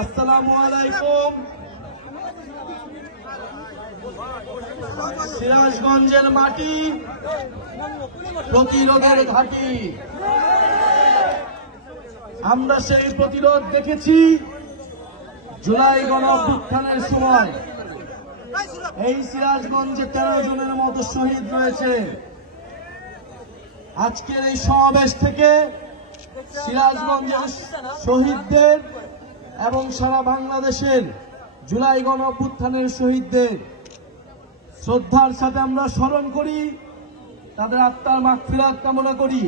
আসসালামু আলাইকুম। সিরাজগঞ্জের মাটি প্রতিরোধের ঘাঁটি। আমরা সেই প্রতিরোধ দেখেছি জুলাই গণঅভ্যুত্থানের সময়। এই সিরাজগঞ্জে 13 জনের মতো শহীদ রয়েছে। আজকের এই সমাবেশ থেকে সিরাজগঞ্জের শহীদদের এবং সারা বাংলাদেশের জুলাই গণঅভ্যুত্থানের শহীদদের শ্রদ্ধার সাথে আমরা স্মরণ করি, তাদের আত্মার মাগফিরাত কামনা করি।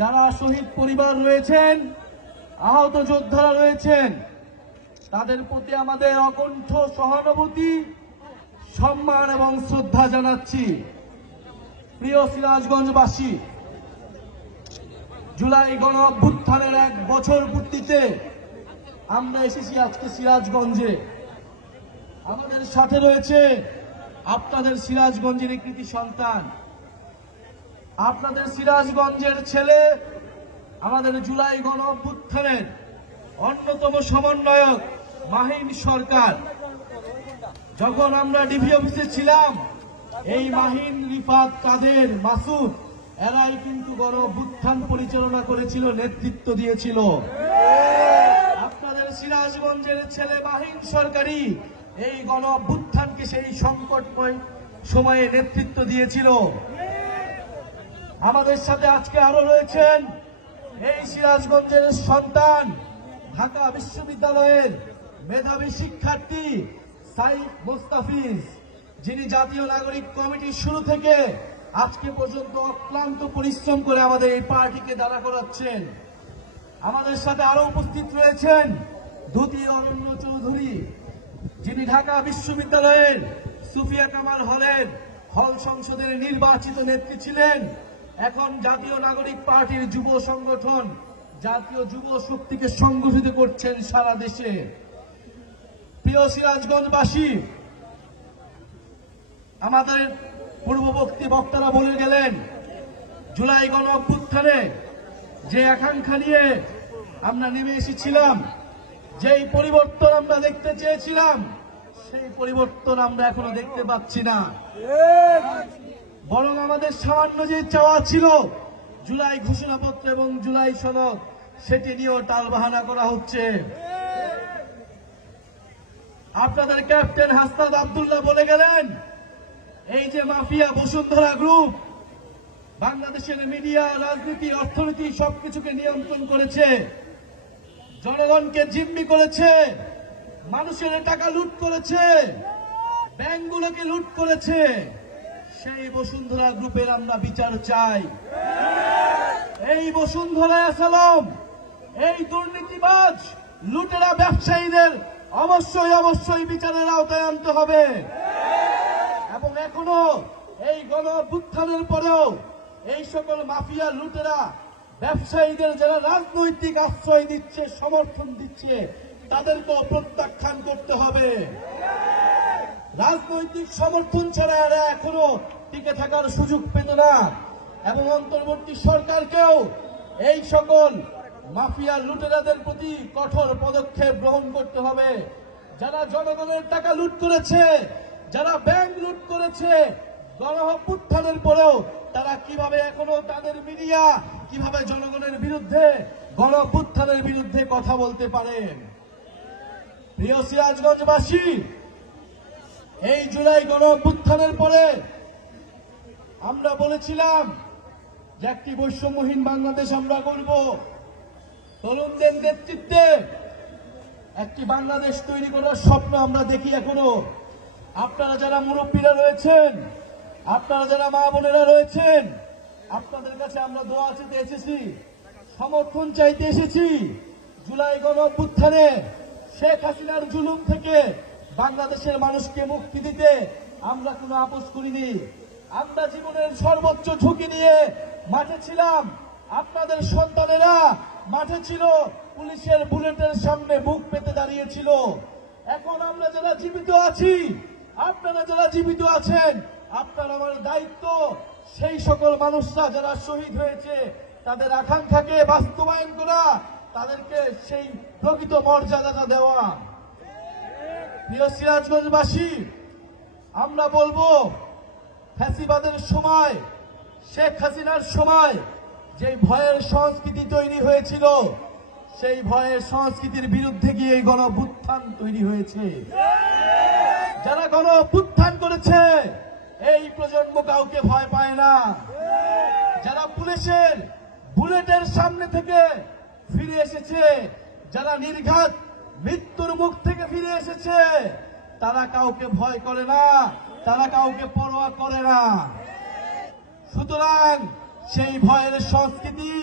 যারা শহীদ পরিবার রয়েছেন, আহত যোদ্ধারা রয়েছেন, তাদের প্রতি আমাদের অকণ্ঠ সহানুভূতি, সম্মান এবং শ্রদ্ধা জানাচ্ছি। প্রিয় সিরাজগঞ্জবাসী, জুলাই গণঅভ্যুত্থানের 1 বছর পূর্তিতে আমরা এসেছি আজকে সিরাজগঞ্জে। আমাদের সাথে রয়েছে আপনাদের সিরাজগঞ্জের কৃতি সন্তান, আপনাদের সিরাজগঞ্জের ছেলে, আমাদের জুলাই গণঅভ্যুত্থানের অন্যতম সমন্বয়ক মাহিন সরকার। যখন আমরা ডিবি অফিসে ছিলাম, এই মাহিন, রিফাত, কাদের, মাসুদ এরাই কিন্তু গণঅভ্যুত্থান পরিচালনা করেছিল, নেতৃত্ব দিয়েছিল। আপনাদের সিরাজগঞ্জের ছেলে মাহিন সরকারই এই গণঅভ্যুত্থানকে সেই সংকটময় সময়ে নেতৃত্ব দিয়েছিল। আমাদের সাথে আজকে আরো রয়েছেন এই সিরাজগঞ্জের সন্তান, ঢাকা বিশ্ববিদ্যালয়ের মেধাবী শিক্ষার্থী সাইফ মোস্তাফিজ, যিনি জাতীয় নাগরিক কমিটির শুরু থেকে আজকে পর্যন্ত অক্লান্ত পরিশ্রম করে আমাদের এই পার্টিকে দাঁড়া করাচ্ছেন। আমাদের সাথে আরো উপস্থিত রয়েছেন দুতি অরণ্য চৌধুরী, যিনি ঢাকা বিশ্ববিদ্যালয়ের সুফিয়া কামাল হলের হল সংসদের নির্বাচিত নেত্রী ছিলেন, এখন জাতীয় নাগরিক পার্টির যুব সংগঠন জাতীয় যুব শক্তিকে সংগঠিত করছেন সারা দেশে। প্রিয় সিরাজগঞ্জবাসী, আমাদের পূর্ববর্তী বক্তারা বলে গেলেন, জুলাই গণঅভ্যুত্থানে যে আকাঙ্ক্ষা নিয়ে আমরা নেমে এসেছিলাম, যেই পরিবর্তন আমরা দেখতে চেয়েছিলাম, সেই পরিবর্তন আমরা এখনো দেখতে পাচ্ছি না। বরং আমাদের সামান্য যে চাওয়া ছিল জুলাই ঘোষণাপত্র এবং জুলাই সনদ, সেটি নিয়েও টালবাহানা করা হচ্ছে। আপনাদের ক্যাপ্টেন হাসনাত আব্দুল্লাহ বলে গেলেন, এই যে মাফিয়া বসুন্ধরা গ্রুপ বাংলাদেশের মিডিয়া, রাজনীতি, অর্থনীতি সবকিছুকে নিয়ন্ত্রণ করেছে, জনগণকে জিম্মি করেছে, মানুষের টাকা লুট করেছে, ব্যাংকগুলোকে লুট করেছে। সেই বসুন্ধরা গ্রুপের আমরা বিচার চাই। এই বসুন্ধরা আসালাম, এই দুর্নীতিবাজ লুটেরা ব্যবসায়ীদের অবশ্যই বিচারের আওতায় আনতে হবে। এবং এখনো এই গণঅভ্যুত্থানের পরেও এই সকল মাফিয়া লুটেরা ব্যবসায়ীদের যারা রাজনৈতিক আশ্রয় দিচ্ছে, সমর্থন দিচ্ছে, তাদেরকেও প্রত্যাখ্যান করতে হবে। রাজনৈতিক সমর্থন ছাড়া এরা এখনো টিকে থাকার সুযোগ পেত না। এবং অন্তর্বর্তী সরকারকেও এই সকল মাফিয়া লুটেরাদের প্রতি কঠোর পদক্ষেপ গ্রহণ করতে হবে। যারা জনগণের টাকা লুট করেছে, যারা ব্যাংক লুট করেছে, গণঅভ্যুত্থানের পরেও তারা কিভাবে এখনো তাদের মিডিয়া কিভাবে জনগণের বিরুদ্ধে, গণঅভ্যুত্থানের বিরুদ্ধে কথা বলতে পারেন। প্রিয় সিরাজগঞ্জবাসী, এই জুলাই গণঅভ্যুত্থানের পরে আমরা বলেছিলাম যে একটি বৈষম্যহীন বাংলাদেশ আমরা করব। তরুণদের নেতৃত্বে একটি বাংলাদেশ তৈরি করার স্বপ্ন আমরা দেখি এখনো। আপনারা যারা মুরব্বীরা রয়েছেন, আপনারা যারা মা বোনেরা রয়েছেন, আপনাদের কাছে আমরা দোয়া চেতে এসেছি, সমর্থন চাইতে এসেছি। জুলাই গণঅভ্যুত্থানে শেখ হাসিনার জুলুম থেকে বাংলাদেশের মানুষকে মুক্তি দিতে আমরা কোনো আপোস করিনি। আমরা জীবনের সর্বোচ্চ ঝুঁকি নিয়ে মাঠে ছিলাম। আপনাদের সন্তানেরা মাঠে ছিল, পুলিশের বুলেটের সামনে বুক পেতে দাঁড়িয়েছিল। এখন আমরা যারা জীবিত আছি, আপনারা যারা জীবিত আছেন, আপনার আমার দায়িত্ব সেই সকল মানুষরা যারা শহীদ হয়েছে তাদের আকাঙ্ক্ষাকে বাস্তবায়ন করা, তাদেরকে সেই প্রকৃত মর্যাদাটা দেওয়া। প্রিয় সিরাজগঞ্জবাসী, আমরা বলবো ফ্যাসিবাদের সময়, শেখ হাসিনার সময় যে ভয়ের সংস্কৃতি তৈরি হয়েছিল, সেই ভয়ের সংস্কৃতির বিরুদ্ধে গিয়ে গণঅভ্যুত্থান তৈরি হয়েছে। যারা গণঅভ্যুত্থান করেছে এই প্রজন্ম কাউকে ভয় পায় না। যারা পুলিশের বুলেটের সামনে থেকে ফিরে এসেছে, যারা নির্ঘাত মৃত্যুর মুখ থেকে ফিরে এসেছে, তারা কাউকে ভয় করে না, তারা কাউকে পরোয়া করে না। সুতরাং সেই ভয়ের সংস্কৃতি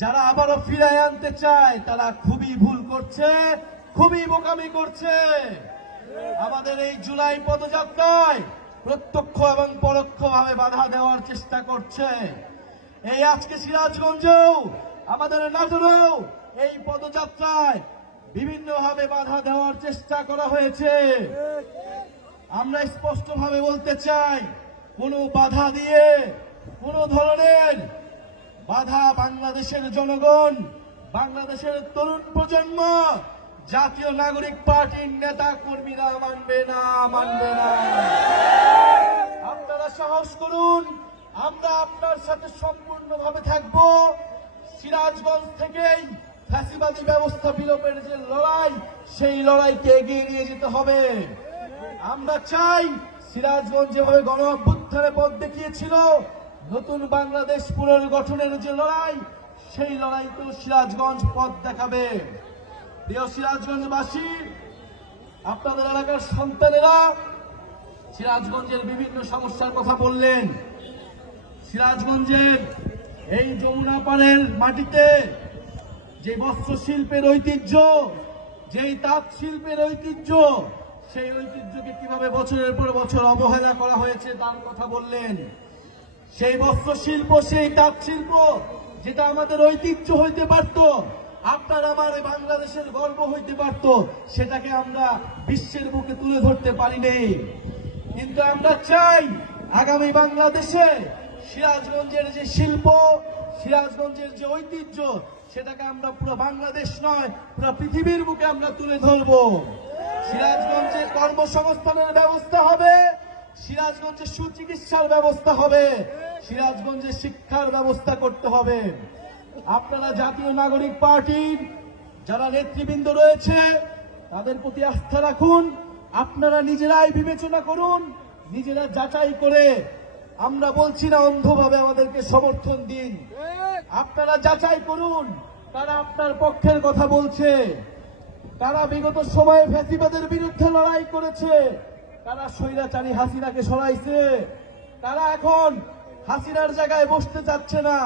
যারা আবারও ফিরিয়ে আনতে চায়, তারা খুবই ভুল করছে, খুবই বোকামি করছে। আমাদের এই জুলাই পদযাত্রায় প্রত্যক্ষ এবং পরোক্ষভাবে বাধা দেওয়ার চেষ্টা করছে। এই আজকে সিরাজগঞ্জেও, আমাদের নাটোরেও এই পদযাত্রায় বিভিন্নভাবে বাধা দেওয়ার চেষ্টা করা হয়েছে। আমরা স্পষ্টভাবে বলতে চাই, কোনো বাধা দিয়ে, কোনো ধরনের বাধা বাংলাদেশের জনগণ, বাংলাদেশের তরুণ প্রজন্ম, জাতীয় নাগরিক পার্টির নেতা কর্মীরা মানবে না, মানবে না। আপনারা সাহস করুন, আমরা আপনার সাথে সম্পূর্ণভাবে থাকব। সিরাজগঞ্জ থেকেই ফ্যাসিবাদী ব্যবস্থা বিলোপের যে লড়াই, সেই লড়াইকে এগিয়ে নিয়ে যেতে হবে। আমরা চাই সিরাজগঞ্জ যেভাবে গণঅভ্যুত্থানে পথ দেখিয়েছিল, নতুন বাংলাদেশ পুনর্গঠনের যে লড়াই, সেই লড়াইতেও সিরাজগঞ্জ পথ দেখাবে। প্রিয় সিরাজগঞ্জবাসী, আপনাদের এলাকার সন্তানেরা সিরাজগঞ্জের বিভিন্ন সমস্যার কথা বললেন। সিরাজগঞ্জের এই যমুনা পাড়ের মাটিতে যে বস্ত্র শিল্পের ঐতিহ্য, যেই তাঁত শিল্পের ঐতিহ্য, সেই ঐতিহ্যকে কিভাবে বছরের পর বছর অবহেলা করা হয়েছে তার কথা বললেন। সেই বস্ত্র শিল্প, সেই তাঁত শিল্প যেটা আমাদের ঐতিহ্য হইতে পারত, আপনার আমার বাংলাদেশের গর্ব হইতে পারত, সেটাকে আমরা বিশ্বের বুকে তুলে ধরতে পারিনি। কিন্তু আমরা চাই আগামী বাংলাদেশে সিরাজগঞ্জের যে শিল্প, সিরাজগঞ্জের যে ঐতিহ্য, সেটাকে আমরা পুরো বাংলাদেশ নয়, পুরো পৃথিবীর বুকে আমরা তুলে ধরব। সিরাজগঞ্জে কর্মসংস্থানের ব্যবস্থা হবে, সিরাজগঞ্জে সুচিকিৎসার ব্যবস্থা হবে, সিরাজগঞ্জে শিক্ষার ব্যবস্থা করতে হবে। আপনারা জাতীয় নাগরিক পার্টির যারা নেতৃবৃন্দ রয়েছে, তাদের প্রতি আস্থা রাখুন। আপনারা নিজেরাই বিবেচনা করুন, নিজেরা যাচাই করে, আমরা বলছি না অন্ধভাবে আমাদেরকে সমর্থন দিন। আপনারা যাচাই করুন তারা আপনার পক্ষের কথা বলছে, তারা বিগত সময়ে ফ্যাসিবাদের বিরুদ্ধে লড়াই করেছে, তারা স্বৈরাচারী হাসিনাকে সরাইছে, তারা এখন হাসিনার জায়গায় বসতে চাচ্ছে না,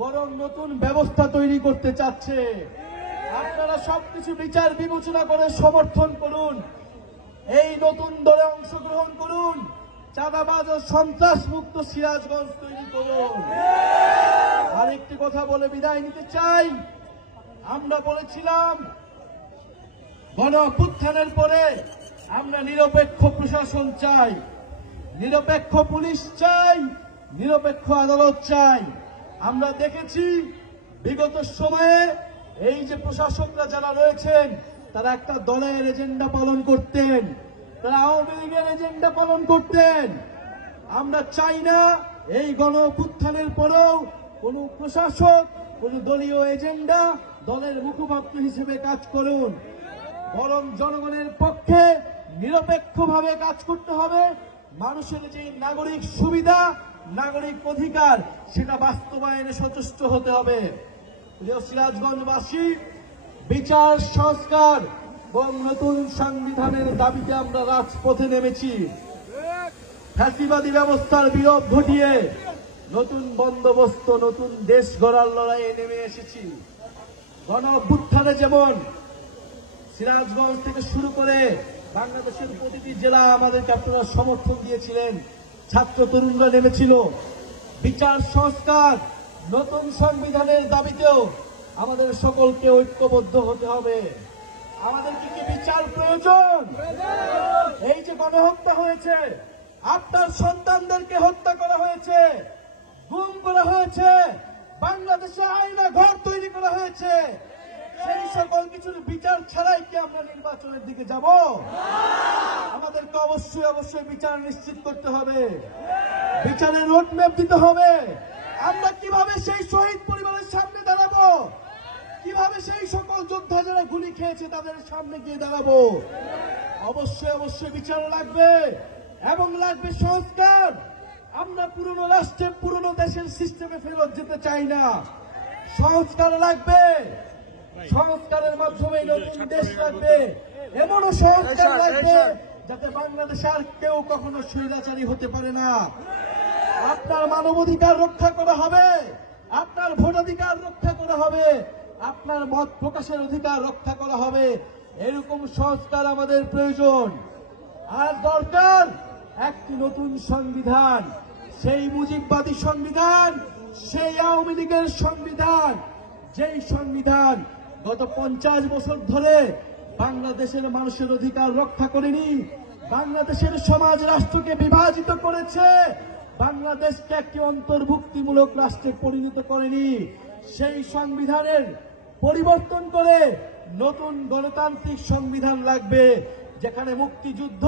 বরং নতুন ব্যবস্থা তৈরি করতে চাচ্ছে। আপনারা সবকিছু বিচার বিবেচনা করে সমর্থন করুন, এই নতুন দলে অংশগ্রহণ করুন, চাঁদাবাজ ও সন্ত্রাস মুক্ত সিরাজগঞ্জ তৈরি করুন। আরেকটি কথা বলে বিদায় নিতে চাই, আমরা বলেছিলাম গণঅভ্যুত্থানের পরে আমরা নিরপেক্ষ প্রশাসন চাই, নিরপেক্ষ পুলিশ চাই, নিরপেক্ষ আদালত চাই। আমরা দেখেছি বিগত সময়ে এই যে প্রশাসকরা যারা রয়েছেন, তারা একটা দলের এজেন্ডা পালন করতেন, তারা আওয়ামী লীগের এজেন্ডা পালন করতেন। আমরা চাই না এই গণঅভ্যুত্থানের পরেও কোন প্রশাসক কোন দলীয় এজেন্ডা, দলের মুখপাত্র হিসেবে কাজ করুন, বরং জনগণের পক্ষে নিরপেক্ষভাবে কাজ করতে হবে। মানুষের যে নাগরিক সুবিধা, নাগরিক অধিকার, সেটা বাস্তবায়নে সচেষ্ট হতে হবে। প্রিয় সিরাজগঞ্জবাসী, বিচার সংস্কার এবং নতুন সংবিধানের দাবিতে আমরা রাজপথে নেমেছি। ফ্যাসিবাদী ব্যবস্থার বিলোপ ঘটিয়ে নতুন বন্দোবস্ত, নতুন দেশ গড়ার লড়াইয়ে নেমে এসেছি। গণঅভ্যুত্থানে যেমন সিরাজগঞ্জ থেকে শুরু করে বাংলাদেশের প্রতিটি জেলা আমাদেরকে আপনারা সমর্থন দিয়েছিলেন, ছাত্র তরুণরা নেমেছিল। বিচার সংস্কার, নতুন সংবিধানের দাবিতেও আমাদের সকলকে ঐক্যবদ্ধ হতে হবে। আমাদের কি বিচার প্রয়োজন? এই যে গণহত্যা হয়েছে, আপনার সন্তানদেরকে হত্যা করা হয়েছে, গুম করা হয়েছে, বাংলাদেশে আইনা ঘর তৈরি করা হয়েছে, সেই সকল কিছুর বিচার ছাড়াই কি আমরা নির্বাচনের দিকে যাব? আমাদেরকে অবশ্যই বিচার নিশ্চিত করতে হবে, বিচারের রোডম্যাপ দিতে হবে। আমরা কিভাবে সেই শহীদ পরিবারের সামনে দাঁড়াবো, কিভাবে সেই সকল যোদ্ধা যারা গুলি খেয়েছে তাদের সামনে গিয়ে দাঁড়াবো? অবশ্যই বিচার লাগবে এবং লাগবে সংস্কার। আমরা পুরনো রাষ্ট্রে পুরনো দেশের সিস্টেমে ফেরত যেতে চাই না। সংস্কার লাগবে, সংস্কারের মাধ্যমে নতুন দেশ লাগবে, এমনও সংস্কার লাগবে যাতে বাংলাদেশে আর কেউ কখনো স্বৈরাচারী হতে পারে না। আপনার মানবাধিকার রক্ষা করা হবে, আপনার ভোটাধিকার রক্ষা করা হবে, আপনার মত প্রকাশের অধিকার রক্ষা করা হবে। এরকম সংস্কার আমাদের প্রয়োজন। আর দরকার একটি নতুন সংবিধান, সেই মুজিববাদী সংবিধান, সেই আওয়ামী লীগের সংবিধান, যেই সংবিধান গত 50 বছর ধরে বাংলাদেশের মানুষের অধিকার রক্ষা করেনি, বাংলাদেশের সমাজ রাষ্ট্রকে বিভাজিত করেছে, বাংলাদেশকে একটি অন্তর্ভুক্তিমূলক রাষ্ট্রে পরিণত করেনি। সেই সংবিধানের পরিবর্তন করে নতুন গণতান্ত্রিক সংবিধান লাগবে, যেখানে মুক্তিযুদ্ধ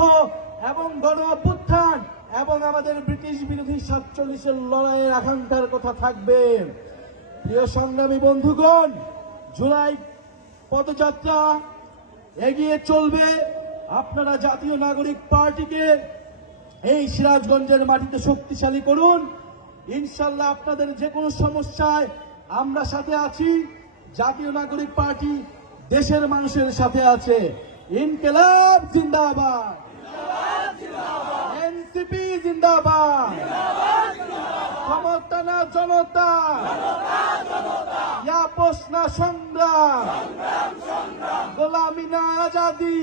এবং গণ অভ্যুত্থান এবং আমাদের ব্রিটিশ বিরোধী 47-এর লড়াইয়ের আকাঙ্ক্ষার কথা থাকবে। প্রিয় সংগ্রামী বন্ধুগণ, জুলাই পদযাত্রা এগিয়ে চলবে। আপনারা জাতীয় নাগরিক পার্টিকে এই সিরাজগঞ্জের মাটিতে শক্তিশালী করুন। ইনশাল্লাহ আপনাদের যে কোনো সমস্যায় আমরা সাথে আছি। জাতীয় নাগরিক পার্টি দেশের মানুষের সাথে আছে। ইনকিলাব জিন্দাবাদ, এনসিপি জিন্দাবাদ, ক্ষমতা না জনতা, আপোষ না সংগ্রাম, গোলামি না আজাদি।